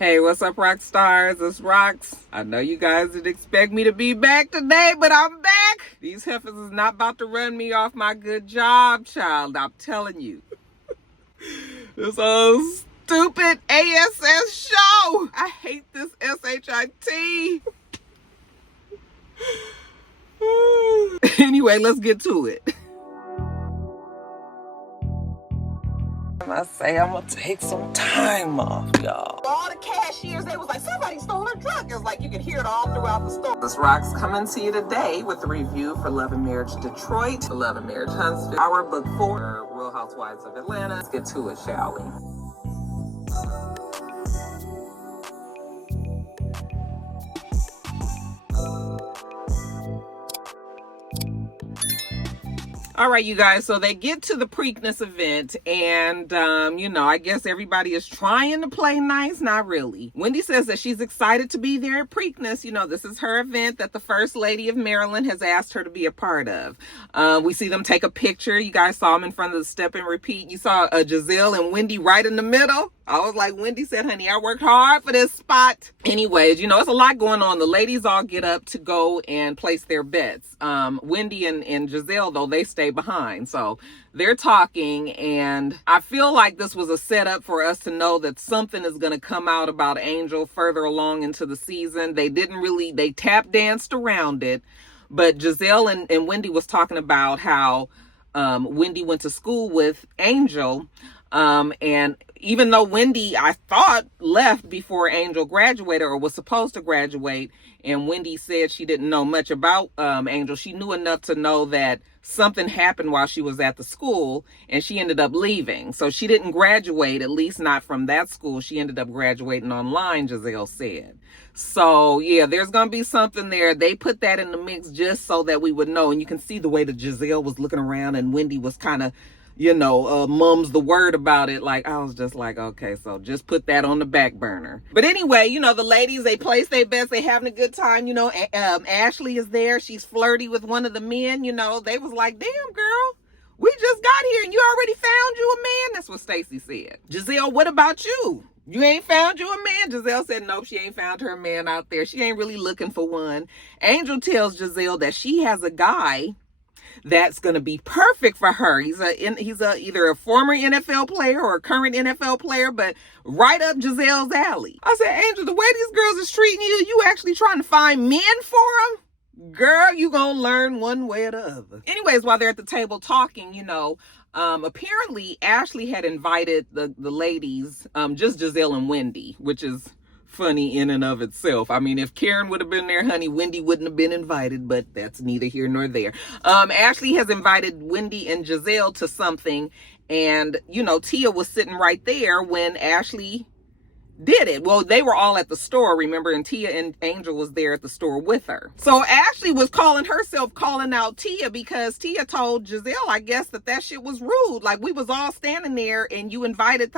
Hey, what's up, Roxstars? It's Rox. I know you guys didn't expect me to be back today, but I'm back. These heifers is not about to run me off my good job, child. I'm telling you. This old stupid ASS show. I hate this SHIT. Anyway, let's get to it. I say I'm gonna take some time off, y'all. All the cashiers, they was like, somebody stole her truck. It's like you can hear it all throughout the store. This Rox coming to you today with a review for Love and Marriage Detroit, Love and Marriage Huntsville, our book 4, Real Housewives of Atlanta. Let's get to it, shall we? All right, you guys, so they get to the Preakness event, and, I guess everybody is trying to play nice. Not really. Wendy says that she's excited to be there at Preakness. This is her event that the First Lady of Maryland has asked her to be a part of. We see them take a picture. You guys saw them in front of the step and repeat. You saw Giselle and Wendy right in the middle. I was like, Wendy said, honey, I worked hard for this spot. Anyways, it's a lot going on. The ladies all get up to go and place their bets. Wendy and Giselle, though, they stay behind. So they're talking, and I feel like this was a setup for us to know that something is going to come out about Angel further along into the season. They tap danced around it, but Giselle and Wendy was talking about how Wendy went to school with Angel. And even though Wendy, I thought, left before Angel graduated or was supposed to graduate, and Wendy said she didn't know much about Angel, she knew enough to know that something happened while she was at the school, and she ended up leaving. So she didn't graduate, at least not from that school. She ended up graduating online, Giselle said. So, yeah, there's going to be something there. They put that in the mix just so that we would know. And you can see the way that Giselle was looking around, and Wendy was kind of mums the word about it. Like, I was just like, okay, so just put that on the back burner. But anyway, the ladies, they place their bets. They having a good time. Ashley is there. She's flirty with one of the men. They was like, damn, girl, we just got here and you already found you a man. That's what Stacy said. Giselle, what about you? You ain't found you a man? Giselle said, nope, she ain't found her man out there. She ain't really looking for one. Angel tells Giselle that she has a guy that's going to be perfect for her. He's either a former NFL player or a current NFL player, but right up Giselle's alley. I said, Angel, the way these girls is treating you, you actually trying to find men for them? Girl, you gonna learn one way or the other. Anyways, while they're at the table talking, apparently Ashley had invited the ladies, just Giselle and Wendy, which is funny in and of itself. I mean, if Karen would have been there, honey, Wendy wouldn't have been invited, but that's neither here nor there. Ashley has invited Wendy and Giselle to something, and Tia was sitting right there when Ashley did it. Well, they were all at the store, remember, and Tia and Angel was there at the store with her. So Ashley was calling out Tia because Tia told Giselle, I guess, that shit was rude. Like, we was all standing there and you invited,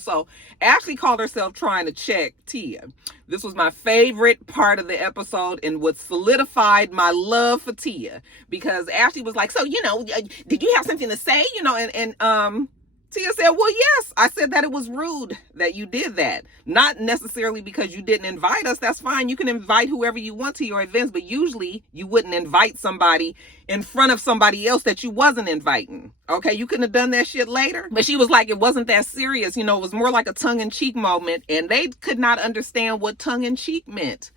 so Ashley called herself trying to check Tia. This was my favorite part of the episode and what solidified my love for Tia, because Ashley was like, so, did you have something to say? Tia said, well, yes, I said that it was rude that you did that. Not necessarily because you didn't invite us. That's fine. You can invite whoever you want to your events, but usually you wouldn't invite somebody in front of somebody else that you wasn't inviting. Okay, you couldn't have done that shit later. But she was like, it wasn't that serious. It was more like a tongue-in-cheek moment, and they could not understand what tongue-in-cheek meant.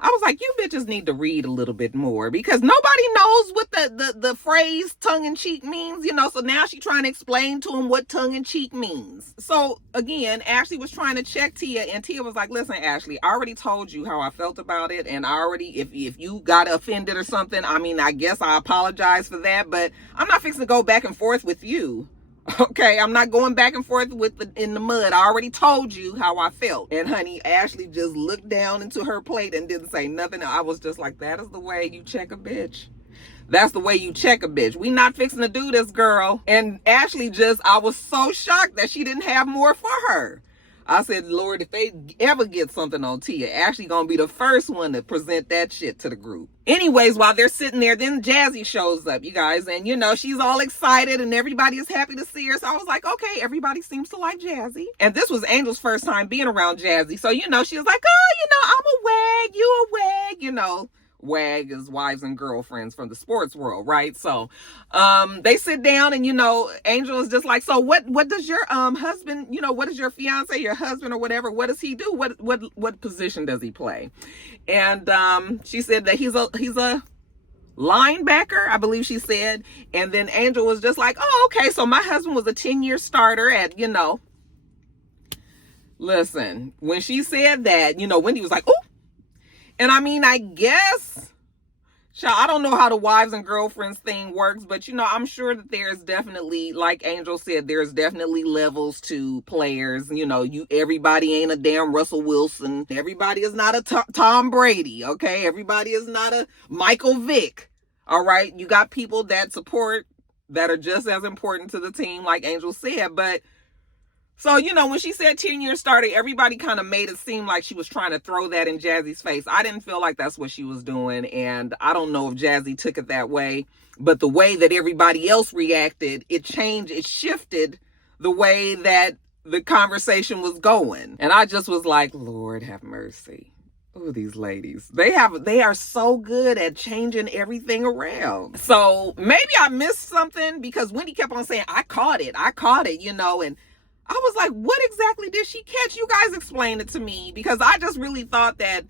I was like, you bitches need to read a little bit more, because nobody knows what the phrase tongue-in-cheek means, so now she's trying to explain to him what tongue-in-cheek means. So again, Ashley was trying to check Tia, and Tia was like, listen, Ashley, I already told you how I felt about it, and I already, if you got offended or something, I mean, I guess I apologize for that, but I'm not fixing to go back and forth with you. Okay, I'm not going back and forth in the mud. I already told you how I felt. And honey, Ashley just looked down into her plate and didn't say nothing. I was just like, that is the way you check a bitch. That's the way you check a bitch. We not fixing to do this, girl. And Ashley I was so shocked that she didn't have more for her. I said, Lord, if they ever get something on Tia, Ashley gonna be the first one to present that shit to the group. Anyways, while they're sitting there, then Jazzy shows up, you guys, and you know, she's all excited and everybody is happy to see her. So I was like, okay, everybody seems to like Jazzy. And this was Angel's first time being around Jazzy. So, you know, she was like, oh, you know, I'm a wag, you a wag, you know. WAG is wives and girlfriends from the sports world, right? So they sit down and, you know, Angel is just like, so what does your husband, you know, what is your fiance, your husband or whatever, what does he do? What position does he play? And she said that he's a linebacker, I believe she said. And then Angel was just like, oh, okay, so my husband was a 10-year starter at, you know. Listen, when she said that, you know, Wendy was like, oh. And I mean, I guess, I don't know how the wives and girlfriends thing works, but, you know, I'm sure that there's definitely, like Angel said, there's definitely levels to players. You know, everybody ain't a damn Russell Wilson. Everybody is not a Tom Brady, okay? Everybody is not a Michael Vick, all right? You got people that support, that are just as important to the team, like Angel said, but so, you know, when she said 10-year starter, everybody kind of made it seem like she was trying to throw that in Jazzy's face. I didn't feel like that's what she was doing. And I don't know if Jazzy took it that way. But the way that everybody else reacted, it shifted the way that the conversation was going. And I just was like, Lord have mercy. Oh, these ladies. They are so good at changing everything around. So maybe I missed something because Wendy kept on saying, I caught it, you know, and I was like, what exactly did she catch? You guys explain it to me, because I just really thought that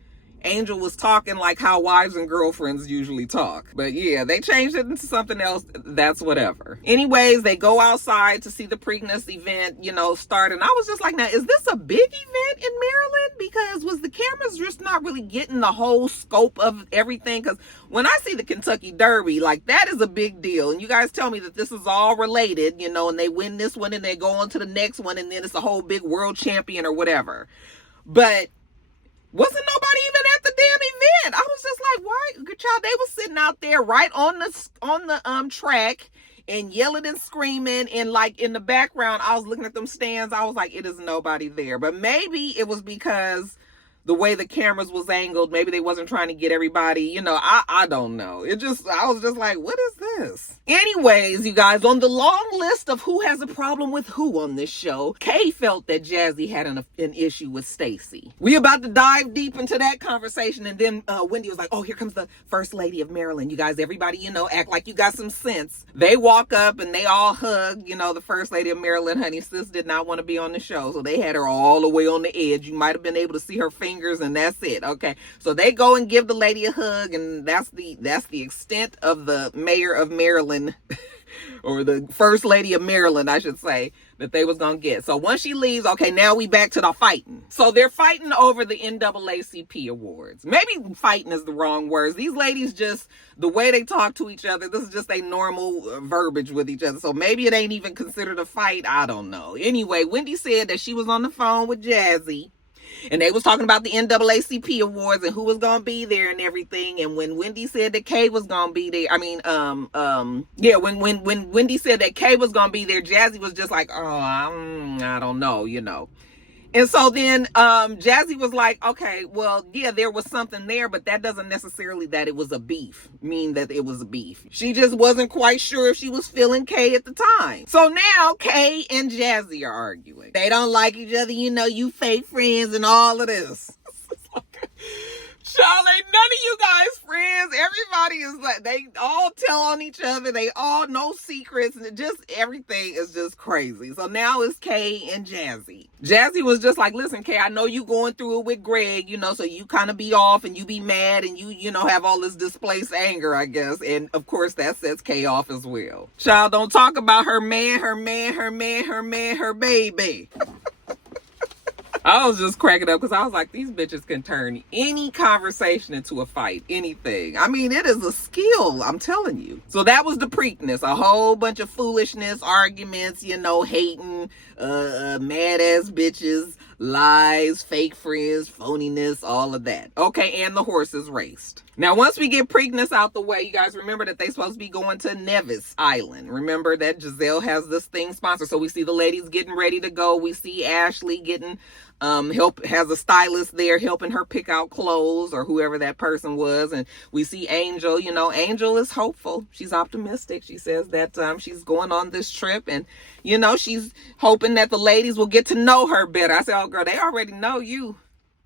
Angel was talking like how wives and girlfriends usually talk. But yeah, they changed it into something else. That's whatever. Anyways, they go outside to see the Preakness event, you know, start. And I was just like, now, is this a big event in Maryland? Because was the cameras just not really getting the whole scope of everything? Because when I see the Kentucky Derby, like, that is a big deal. And you guys tell me that this is all related, you know, and they win this one and they go on to the next one and then it's a whole big world champion or whatever. But wasn't nobody even at the damn event. I was just like, why? Good child, they was sitting out there right on the track and yelling and screaming, and like in the background, I was looking at them stands. I was like, it is nobody there. But maybe it was because the way the cameras was angled, maybe they wasn't trying to get everybody, you know, I don't know. I was just like, what is this? Anyways, you guys, on the long list of who has a problem with who on this show, Kay felt that Jazzy had an issue with Stacey. We about to dive deep into that conversation, and then Wendy was like, oh, here comes the First Lady of Maryland. You guys, everybody, you know, act like you got some sense. They walk up and they all hug, you know, the First Lady of Maryland. Honey, sis did not want to be on the show, so they had her all the way on the edge. You might have been able to see her fingers, and that's it. Okay, so they go and give the lady a hug, and that's the extent of the mayor of Maryland or the First Lady of Maryland, I should say, that they was gonna get. So once she leaves, okay, now we back to the fighting. So they're fighting over the NAACP awards. Maybe fighting is the wrong words. These ladies just, the way they talk to each other, this is just a normal verbiage with each other. So maybe it ain't even considered a fight. I don't know. Anyway, Wendy said that she was on the phone with Jazzy, and they was talking about the NAACP awards and who was gonna be there and everything. And when Wendy said that Kay was gonna be there, when Wendy said that Kay was gonna be there, Jazzy was just like, oh, I don't know, you know. And so then Jazzy was like, okay, well, yeah, there was something there, but that doesn't necessarily that it was a beef mean that it was a beef. She just wasn't quite sure if she was feeling Kay at the time. So now Kay and Jazzy are arguing. They don't like each other, you know, you fake friends and all of this. Child, ain't none of you guys friends. Everybody is like, they all tell on each other. They all know secrets, and everything is just crazy. So now it's Kay and Jazzy. Jazzy was just like, listen, Kay, I know you going through it with Greg, you know, so you kind of be off and you be mad and you know, have all this displaced anger, I guess. And of course that sets Kay off as well. Child, don't talk about her man, her baby. I was just cracking up because I was like, these bitches can turn any conversation into a fight, anything. I mean, it is a skill, I'm telling you. So that was the Preakness, a whole bunch of foolishness, arguments, you know, hating, mad ass bitches, Lies, fake friends, phoniness, all of that. Okay, and the horses raced. Now, once we get Preakness out the way, you guys remember that they supposed to be going to Nevis Island. Remember that Giselle has this thing sponsored. So we see the ladies getting ready to go. We see Ashley getting has a stylist there helping her pick out clothes, or whoever that person was. And we see Angel. You know, Angel is hopeful. She's optimistic. She says that she's going on this trip, and you know, she's hoping that the ladies will get to know her better. I said, oh girl, they already know you.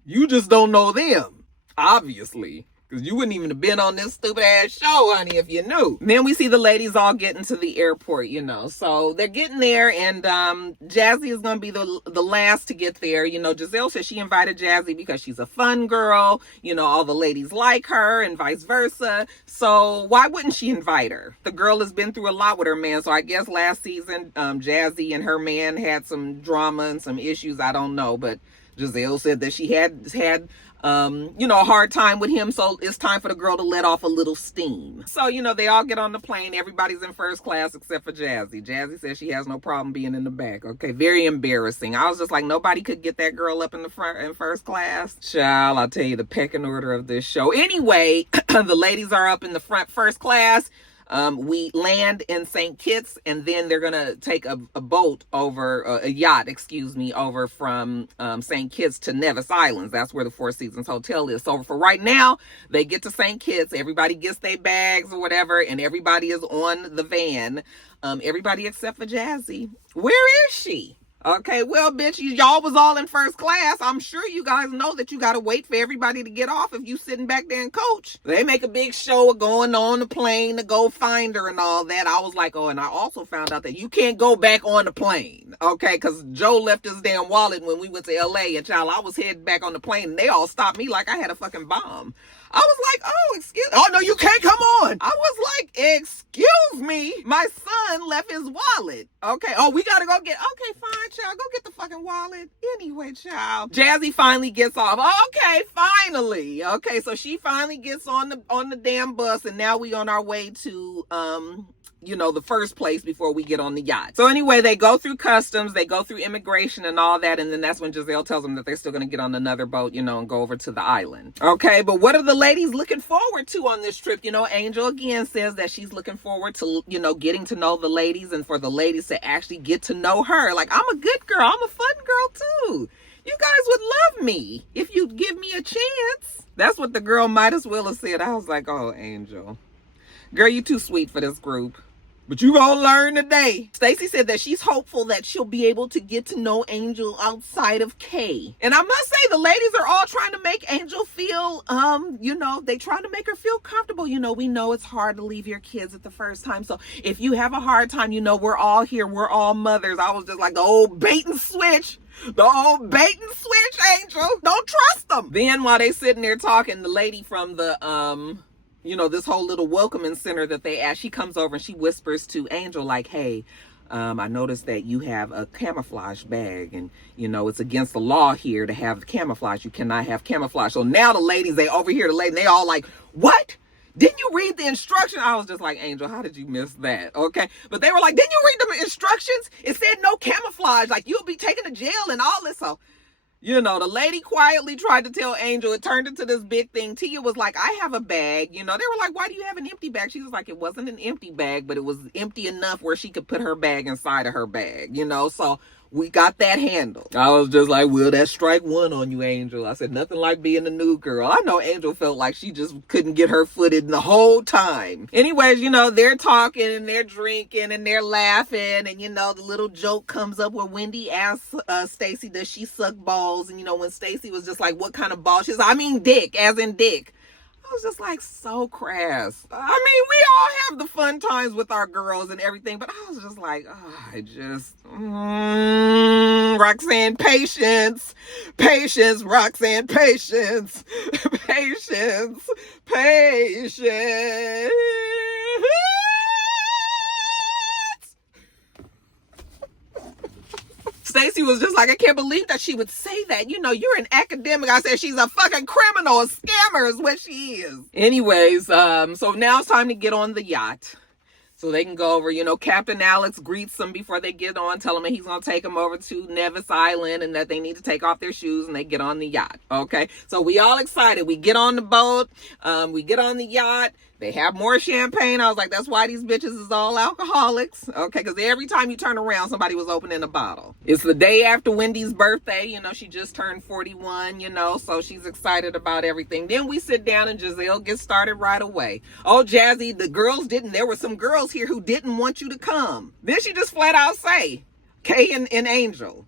You just don't know them, obviously. Because you wouldn't even have been on this stupid ass show, honey, if you knew. Then we see the ladies all getting to the airport, you know. So they're getting there, and Jazzy is going to be the last to get there. You know, Giselle says she invited Jazzy because she's a fun girl. You know, all the ladies like her and vice versa. So why wouldn't she invite her? The girl has been through a lot with her man. So I guess last season, Jazzy and her man had some drama and some issues. I don't know. But Giselle said that she had you know, a hard time with him, so it's time for the girl to let off a little steam. So, you know, they all get on the plane. Everybody's in first class except for Jazzy. Jazzy says she has no problem being in the back. Okay, very embarrassing. I was just like, nobody could get that girl up in the front in first class. Child, I'll tell you the pecking order of this show. Anyway, the ladies are up in the front first class. We land in St. Kitts, and then they're gonna take a boat over, a yacht, over from St. Kitts to Nevis Islands. That's where the Four Seasons Hotel is. So for right now, they get to St. Kitts, everybody gets their bags or whatever, and everybody is on the van. Everybody except for Jazzy. Where is she? Okay, well, bitch, y'all was all in first class. I'm sure you guys know that you got to wait for everybody to get off if you sitting back there in coach. They make a big show of going on the plane to go find her and all that. I was like, oh, and I also found out that you can't go back on the plane, okay? Because Joe left his damn wallet when we went to L.A. and child, I was heading back on the plane and they all stopped me like I had a fucking bomb. I was like, oh no, you can't come on. I was like, excuse me. My son left his wallet. Okay. Oh, we got to go get, okay, fine, child. Go get the fucking wallet. Anyway, child. Jazzy finally gets off. Okay, finally. Okay, so she finally gets on the damn bus, and now we on our way to, you know, the first place before we get on the yacht. So anyway, they go through customs, they go through immigration and all that, and then that's when Giselle tells them that they're still going to get on another boat, you know, and go over to the island. Okay, but what are the ladies looking forward to on this trip? You know, Angel again says that she's looking forward to, you know, getting to know the ladies and for the ladies to actually get to know her. Like, I'm a good girl, I'm a fun girl too. You guys would love me if you'd give me a chance. That's what the girl might as well have said. I was like, oh, Angel. Girl, you too sweet for this group. But you gonna learn today. Stacey said that she's hopeful that she'll be able to get to know Angel outside of Kay. And I must say, the ladies are all trying to make Angel feel, you know, they trying to make her feel comfortable. You know, we know it's hard to leave your kids at the first time. So if you have a hard time, you know, we're all here. We're all mothers. I was just like, the old bait and switch. The old bait and switch, Angel. Don't trust them. Then while they sitting there talking, the lady from the, you know, this whole little welcoming center that they asked, she comes over and she whispers to Angel like, hey, I noticed that you have a camouflage bag, and, you know, it's against the law here to have camouflage. You cannot have camouflage. So now the ladies, they all like, what? Didn't you read the instruction? I was just like, Angel, how did you miss that? Okay. But they were like, didn't you read the instructions? It said no camouflage. Like, you'll be taken to jail and all this. So, you know, the lady quietly tried to tell Angel. It turned into this big thing. Tia was like, I have a bag. You know, they were like, why do you have an empty bag? She was like, it wasn't an empty bag, but it was empty enough where she could put her bag inside of her bag, you know? So we got that handled. I was just like, well, that's strike one on you, Angel. I said, nothing like being a new girl. I know Angel felt like she just couldn't get her foot in the whole time. Anyways, you know, they're talking and they're drinking and they're laughing. And, you know, the little joke comes up where Wendy asks Stacey, does she suck balls? And, you know, when Stacey was just like, what kind of balls? She's like, I mean dick, as in dick. I was just like, so crass. I mean, we all have the fun times with our girls and everything, but I was just like, Roxanne, patience, Roxanne, patience, patience. Stacey was just like, I can't believe that she would say that. You know, you're an academic. I said, she's a fucking criminal, a scammer is what she is. Anyways, so now it's time to get on the yacht. So they can go over, Captain Alex greets them before they get on, telling them he's going to take them over to Nevis Island and that they need to take off their shoes, and they get on the yacht. Okay. So we all excited. We get on the boat. We get on the yacht. They have more champagne. I was like, that's why these bitches is all alcoholics. Okay, because every time you turn around, somebody was opening a bottle. It's the day after Wendy's birthday. She just turned 41, so she's excited about everything. Then we sit down and Giselle gets started right away. Oh, Jazzy, there were some girls here who didn't want you to come. Then she just flat out say, Kay and Angel.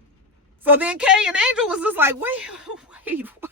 So then Kay and Angel was just like, wait, what?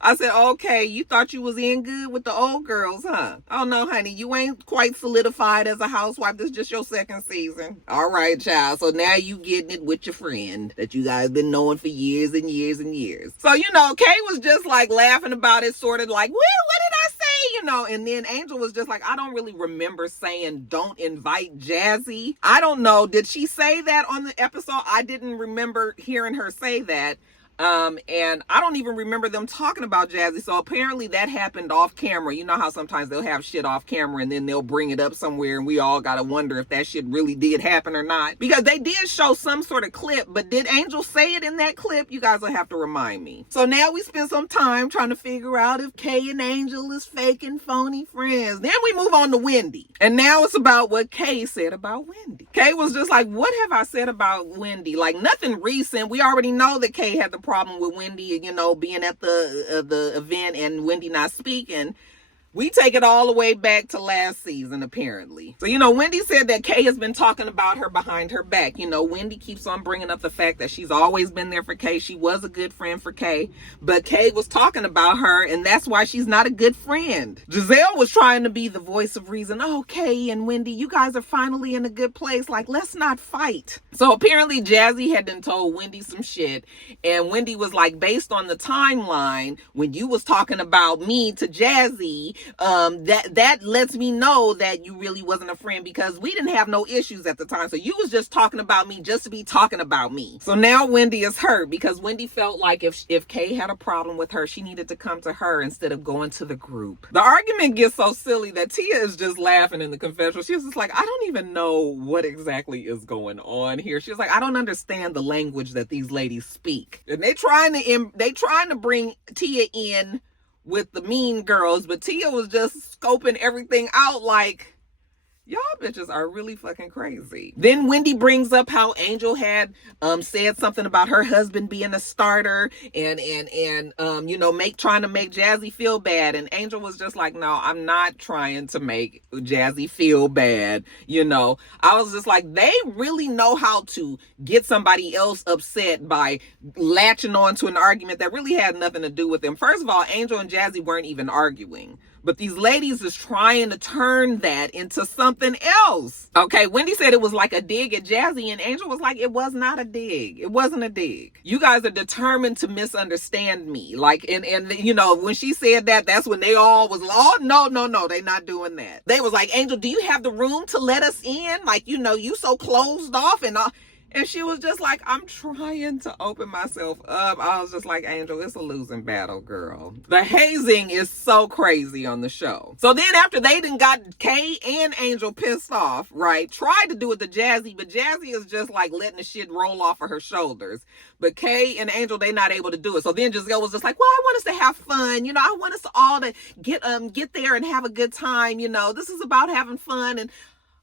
I said, okay, you thought you was in good with the old girls, huh? Oh, no, honey, you ain't quite solidified as a housewife. This is just your second season. All right, child. So now you getting it with your friend that you guys been knowing for years and years and years. So, Kay was just like laughing about it, sort of like, well, what did I say? And then Angel was just like, I don't really remember saying don't invite Jazzy. I don't know. Did she say that on the episode? I didn't remember hearing her say that. And I don't even remember them talking about Jazzy. So apparently that happened off camera. You know how sometimes they'll have shit off camera and then they'll bring it up somewhere and we all gotta wonder if that shit really did happen or not. Because they did show some sort of clip, but did Angel say it in that clip? You guys will have to remind me. So now we spend some time trying to figure out if Kay and Angel is fake and phony friends. Then we move on to Wendy. And now it's about what Kay said about Wendy. Kay was just like, what have I said about Wendy? Like nothing recent. We already know that Kay had the problem with Wendy, being at the event and Wendy not speaking. We take it all the way back to last season, apparently. So, Wendy said that Kay has been talking about her behind her back. Wendy keeps on bringing up the fact that she's always been there for Kay. She was a good friend for Kay, but Kay was talking about her, and that's why she's not a good friend. Giselle was trying to be the voice of reason. Oh, Kay and Wendy, you guys are finally in a good place. Like, let's not fight. So apparently Jazzy had done told Wendy some shit, and Wendy was like, based on the timeline, when you was talking about me to Jazzy, that lets me know that you really wasn't a friend because we didn't have no issues at the time. So you was just talking about me just to be talking about me. So now Wendy is hurt because Wendy felt like if Kay had a problem with her, she needed to come to her instead of going to the group. The argument gets so silly that Tia is just laughing in the confessional. She was just like, I don't even know what exactly is going on here. She was like, I don't understand the language that these ladies speak. And they trying to bring Tia in with the mean girls, but Tia was just scoping everything out like, y'all bitches are really fucking crazy. Then Wendy brings up how Angel had said something about her husband being a starter and trying to make Jazzy feel bad. And Angel was just like, no, I'm not trying to make Jazzy feel bad. I was just like, they really know how to get somebody else upset by latching on to an argument that really had nothing to do with them. First of all, Angel and Jazzy weren't even arguing. But these ladies is trying to turn that into something else. Okay, Wendy said it was like a dig at Jazzy, and Angel was like, it was not a dig. It wasn't a dig. You guys are determined to misunderstand me. Like, and when she said that, that's when they all was like, oh, no, they not doing that. They was like, Angel, do you have the room to let us in? Like, you so closed off and all. And she was just like, I'm trying to open myself up. I was just like, Angel, it's a losing battle, girl. The hazing is so crazy on the show. So then after they done got Kay and Angel pissed off, right? Tried to do it to Jazzy, but Jazzy is just like letting the shit roll off of her shoulders. But Kay and Angel, they not able to do it. So then Giselle was just like, well, I want us to have fun. I want us all to get there and have a good time. This is about having fun and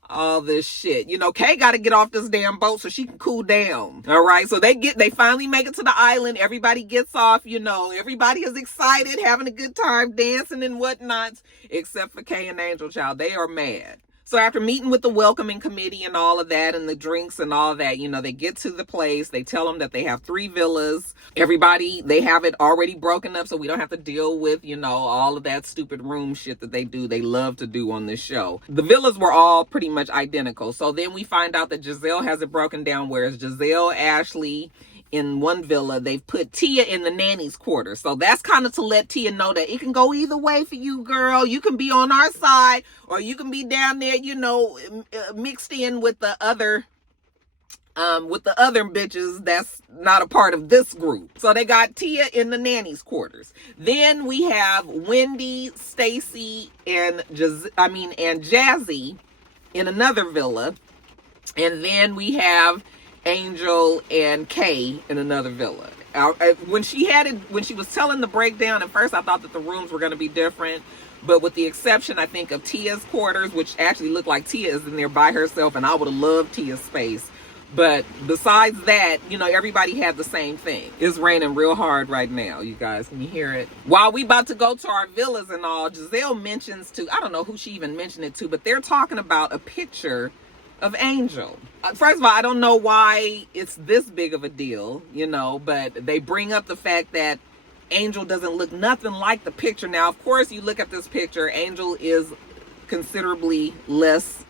all this shit. Kay got to get off this damn boat so she can cool down. All right. So they finally make it to the island. Everybody gets off, everybody is excited, having a good time, dancing and whatnot, except for Kay and Angel, child. They are mad. So after meeting with the welcoming committee and all of that and the drinks and all that, they get to the place. They tell them that they have 3 villas. Everybody, they have it already broken up so we don't have to deal with, all of that stupid room shit that they love to do on this show. The villas were all pretty much identical. So then we find out that Giselle has it broken down, whereas Giselle, Ashley, in one villa, they've put Tia in the nanny's quarters. So that's kind of to let Tia know that it can go either way for you, girl. You can be on our side or you can be down there, mixed in with the other bitches that's not a part of this group. So they got Tia in the nanny's quarters. Then we have Wendy, Stacy, and Jazzy in another villa. And then we have Angel and Kay in another villa. When she was telling the breakdown, at first I thought that the rooms were going to be different, but with the exception, I think, of Tia's quarters, which actually looked like Tia is in there by herself, and I would have loved Tia's space. But besides that, you know, everybody had the same thing. It's raining real hard right now, you guys. Can you hear it? While we about to go to our villas and all, Giselle mentions to, I don't know who she even mentioned it to, but they're talking about a picture of Angel. First of all, I don't know why it's this big of a deal, you know, but they bring up the fact that Angel doesn't look nothing like the picture. Now, of course, you look at this picture, Angel is considerably less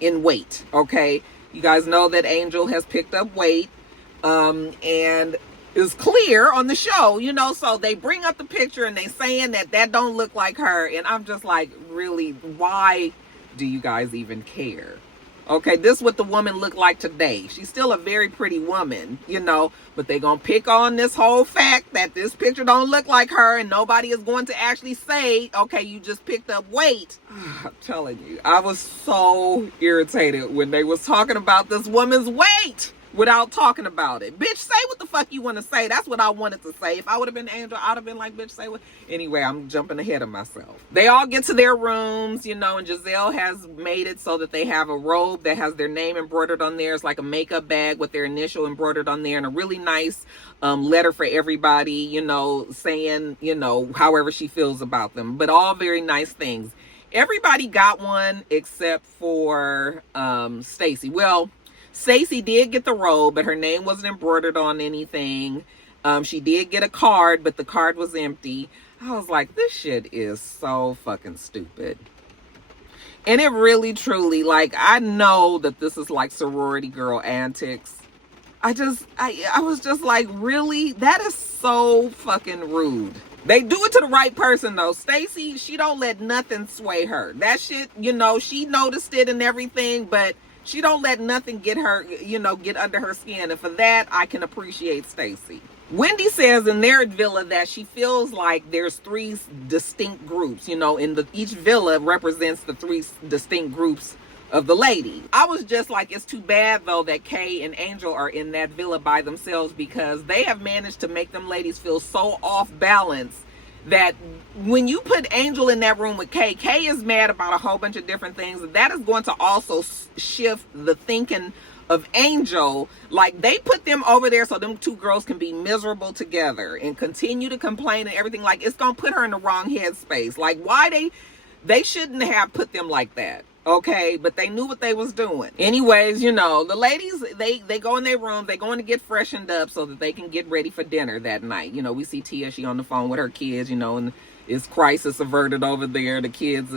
in weight, okay? You guys know that Angel has picked up weight, and is clear on the show, you know, so they bring up the picture and they saying that don't look like her. And I'm just like, really, why do you guys even care? Okay, this is what the woman looked like today. She's still a very pretty woman, you know, but they gonna pick on this whole fact that this picture don't look like her, and nobody is going to actually say, okay, you just picked up weight. I'm telling you, I was so irritated when they was talking about this woman's weight without talking about it. Bitch, say what the fuck you want to say. That's what I wanted to say. If I would have been Angel, I'd have been like, bitch, say what. Anyway, I'm jumping ahead of myself. They all get to their rooms, you know, and Giselle has made it so that they have a robe that has their name embroidered on there. It's like a makeup bag with their initial embroidered on there, and a really nice letter for everybody, you know, saying, you know, however she feels about them, but all very nice things. Everybody got one except for Stacy. Well, Stacey did get the robe, but her name wasn't embroidered on anything. She did get a card, but the card was empty. I was like, this shit is so fucking stupid. And it really, truly, like, I know that this is like sorority girl antics. I was just like, really? That is so fucking rude. They do it to the right person, though. Stacey, she don't let nothing sway her. That shit, you know, she noticed it and everything, but she don't let nothing get her, you know, get under her skin. And for that, I can appreciate Stacey. Wendy says in their villa that she feels like there's three distinct groups, you know, each villa represents the three distinct groups of the lady. I was just like, it's too bad, though, that Kay and Angel are in that villa by themselves, because they have managed to make them ladies feel so off balance that when you put Angel in that room with Kay, Kay is mad about a whole bunch of different things. That is going to also shift the thinking of Angel. Like, they put them over there so them two girls can be miserable together and continue to complain and everything. Like, it's going to put her in the wrong headspace. Like, why they shouldn't have put them like that. Okay, but they knew what they was doing. Anyways, you know, the ladies, they go in their rooms, they going to get freshened up so that they can get ready for dinner that night. You know, we see Tia, she on the phone with her kids, you know, and it's crisis averted over there. The kids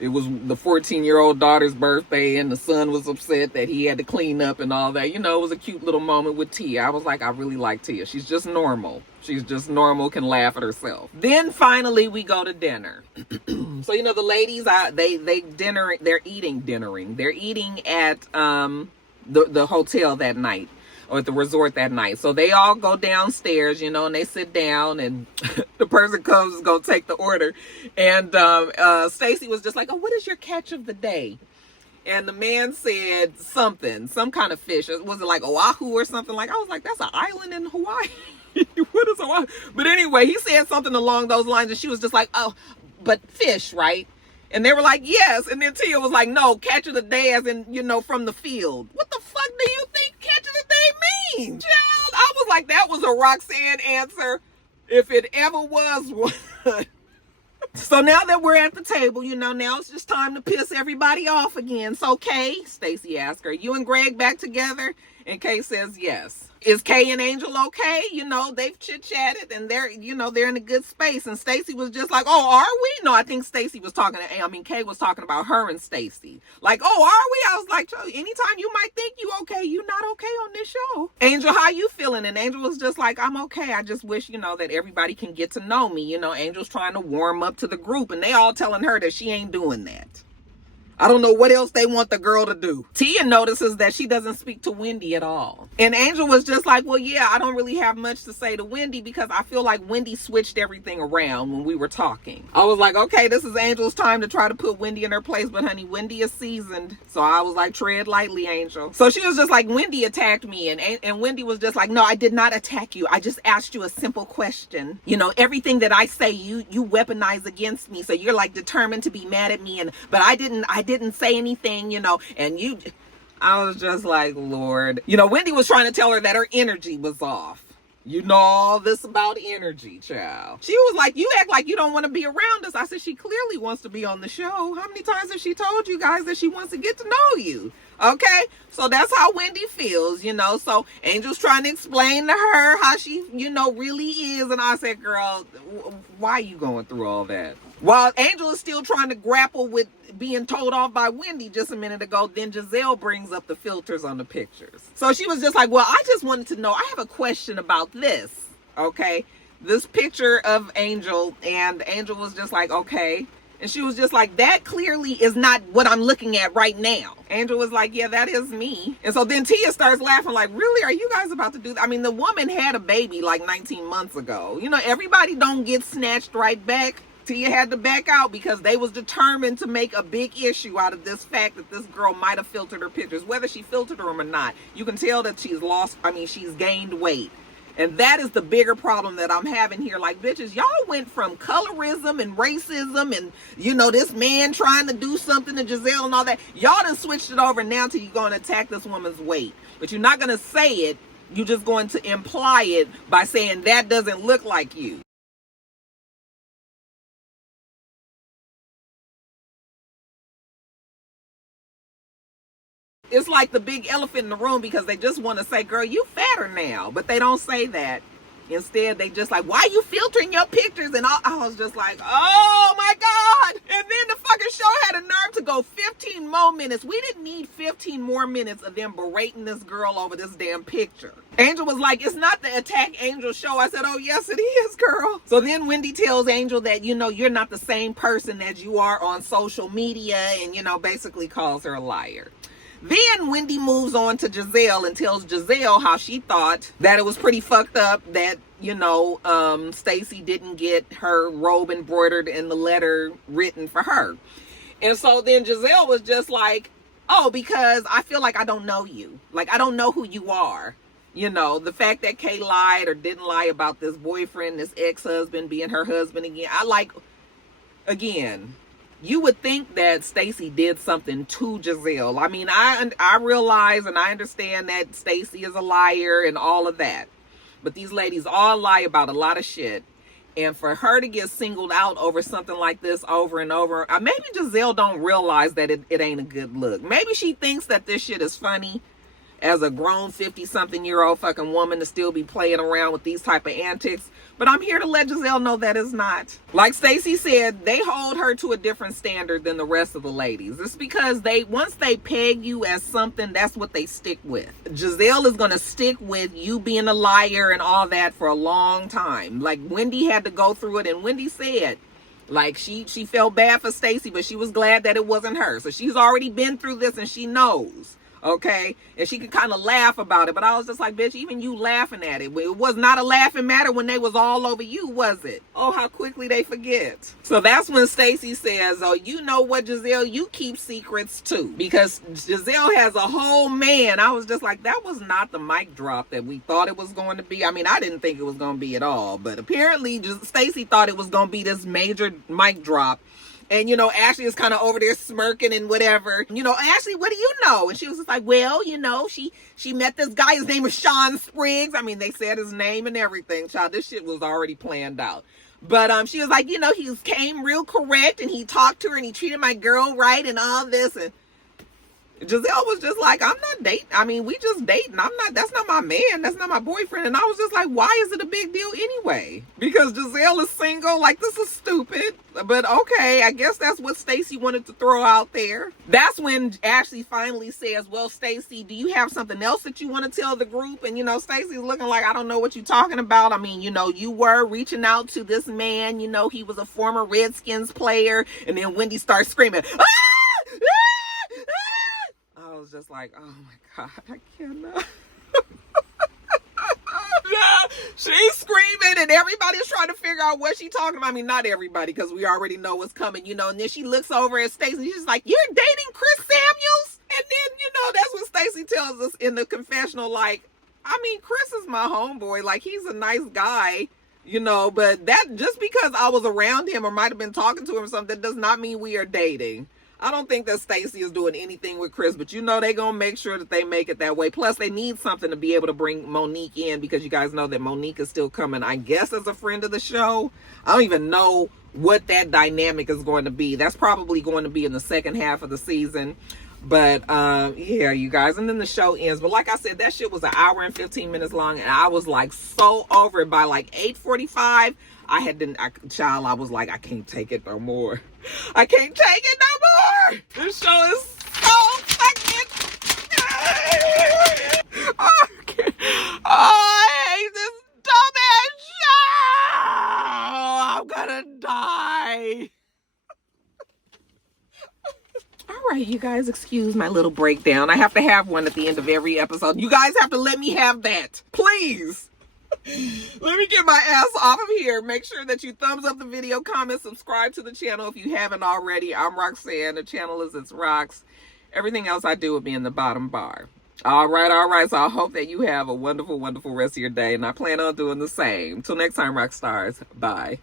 it was the 14-year-old daughter's birthday, and the son was upset that he had to clean up and all that. You know, it was a cute little moment with Tia. I was like, I really like Tia. She's just normal. She's just normal, can laugh at herself. Then finally we go to dinner. So, you know, the ladies, they're eating at the hotel that night, or at the resort that night. So they all go downstairs, you know, and they sit down, and the person comes is gonna take the order. And Stacey was just like, oh, what is your catch of the day? And the man said something, some kind of fish. Was it like Oahu or something? Like, I was like, that's an island in Hawaii. What is Oahu? But anyway, he said something along those lines, and she was just like, oh, but fish, right? And they were like, yes. And then Tia was like, no, catch of the day as in, you know, from the field. What the fuck do you think catch of the day means? Child, I was like, that was a Roxanne answer, if it ever was one. So now that we're at the table, you know, now it's just time to piss everybody off again. So Kay, Stacey asked her, you and Greg back together? And Kay says yes. Is Kay and Angel okay? You know, they've chit-chatted and they're in a good space. And Stacey was just like, oh, are we? No, I think Kay was talking about her and Stacey. Like, oh, are we? I was like, anytime you might think you okay, you not okay on this show. Angel, how you feeling? And Angel was just like, I'm okay. I just wish, you know, that everybody can get to know me. You know, Angel's trying to warm up to the group, and they all telling her that she ain't doing that. I don't know what else they want the girl to do. Tia notices that she doesn't speak to Wendy at all. And Angel was just like, well, yeah, I don't really have much to say to Wendy because I feel like Wendy switched everything around when we were talking. I was like, okay, this is Angel's time to try to put Wendy in her place. But honey, Wendy is seasoned. So I was like, tread lightly, Angel. So she was just like, Wendy attacked me. And Wendy was just like, no, I did not attack you. I just asked you a simple question. You know, everything that I say, you weaponize against me. So you're like determined to be mad at me. But I didn't say anything, you know, and I was just like, Lord. You know, Wendy was trying to tell her that her energy was off. You know all this about energy, child. She was like, you act like you don't want to be around us. I said, she clearly wants to be on the show. How many times has she told you guys that she wants to get to know you? Okay, so that's how Wendy feels, you know. So Angel's trying to explain to her how she, you know, really is. And I said, girl, why are you going through all that? While Angel is still trying to grapple with being told off by Wendy just a minute ago, then Giselle brings up the filters on the pictures. So she was just like, well, I just wanted to know, I have a question about this, okay? This picture of Angel, and Angel was just like, okay. And she was just like, that clearly is not what I'm looking at right now. Angel was like, yeah, that is me. And so then Tia starts laughing like, really? Are you guys about to do that? I mean, the woman had a baby like 19 months ago. You know, everybody don't get snatched right back. Tia had to back out because they was determined to make a big issue out of this fact that this girl might have filtered her pictures. Whether she filtered them or not, you can tell that she's gained weight. And that is the bigger problem that I'm having here. Like, bitches, y'all went from colorism and racism and, you know, this man trying to do something to Giselle and all that. Y'all done switched it over now till you're going to attack this woman's weight. But you're not going to say it. You're just going to imply it by saying that doesn't look like you. It's like the big elephant in the room because they just want to say, girl, you fatter now. But they don't say that. Instead, they just like, why are you filtering your pictures? And I was just like, oh my God. And then the fucking show had a nerve to go 15 more minutes. We didn't need 15 more minutes of them berating this girl over this damn picture. Angel was like, it's not the Attack Angel show. I said, oh yes, it is, girl. So then Wendy tells Angel that, you know, you're not the same person as you are on social media and, you know, basically calls her a liar. Then Wendy moves on to Giselle and tells Giselle how she thought that it was pretty fucked up that, you know, Stacey didn't get her robe embroidered and the letter written for her. And so then Giselle was just like, oh, because I feel like I don't know you. Like, I don't know who you are. You know, the fact that Kay lied or didn't lie about this boyfriend, this ex-husband being her husband again. Again, you would think that Stacey did something to Giselle. I mean, I realize and I understand that Stacey is a liar and all of that. But these ladies all lie about a lot of shit. And for her to get singled out over something like this over and over, maybe Giselle don't realize that it ain't a good look. Maybe she thinks that this shit is funny as a grown 50-something-year-old fucking woman to still be playing around with these type of antics. But I'm here to let Giselle know that it's not. Like Stacey said, they hold her to a different standard than the rest of the ladies. It's because once they peg you as something, that's what they stick with. Giselle is going to stick with you being a liar and all that for a long time. Like Wendy had to go through it, and Wendy said, like, she felt bad for Stacey, but she was glad that it wasn't her. So she's already been through this and she knows. Okay, and she could kind of laugh about it, but I was just like, bitch, even you laughing at it, it was not a laughing matter when they was all over you, was it? Oh, how quickly they forget. So that's when Stacey says, oh, you know what, Giselle, you keep secrets too, because Giselle has a whole man. I was just like, that was not the mic drop that we thought it was going to be. I mean, I didn't think it was going to be at all, but apparently Stacey thought it was going to be this major mic drop. And, you know, Ashley is kind of over there smirking and whatever. You know, Ashley, what do you know? And she was just like, well, you know, she met this guy. His name was Sean Spriggs. I mean, they said his name and everything. Child, this shit was already planned out. But she was like, you know, he came real correct and he talked to her and he treated my girl right and all this. And Giselle was just like, I'm not dating. I mean, we just dating. That's not my man. That's not my boyfriend. And I was just like, why is it a big deal anyway? Because Giselle is single. Like, this is stupid. But okay, I guess that's what Stacey wanted to throw out there. That's when Ashley finally says, well, Stacey, do you have something else that you want to tell the group? And, you know, Stacey's looking like, I don't know what you're talking about. I mean, you know, you were reaching out to this man. You know, he was a former Redskins player. And then Wendy starts screaming, ah! Ah! just like, oh my God, I cannot. Yeah, she's screaming and everybody's trying to figure out what she's talking about. I mean, not everybody, because we already know what's coming, you know. And then she looks over at Stacey and she's like, you're dating Chris Samuels? And then, you know, that's what Stacey tells us in the confessional. Like, I mean, Chris is my homeboy. Like, he's a nice guy, you know, but that just because I was around him or might have been talking to him or something, that does not mean we are dating. I don't think that Stacey is doing anything with Chris, but you know they're going to make sure that they make it that way. Plus, they need something to be able to bring Monique in, because you guys know that Monique is still coming, I guess, as a friend of the show. I don't even know what that dynamic is going to be. That's probably going to be in the second half of the season. But, yeah, you guys. And then the show ends. But like I said, that shit was an hour and 15 minutes long, and I was, like, so over it. By, like, 8:45, I was like, I can't take it no more. I can't take it no more. This show is so fucking... I hate this dumbass show. I'm gonna die. All right, you guys, excuse my little breakdown. I have to have one at the end of every episode. You guys have to let me have that, please. Let me get my ass off of here. Make sure that you thumbs up the video, comment, subscribe to the channel if you haven't already. I'm Roxanne. The channel is itsrox. Everything else I do will be in the bottom bar. All right. So I hope that you have a wonderful, wonderful rest of your day, and I plan on doing the same. Till next time, Roxstars. Bye.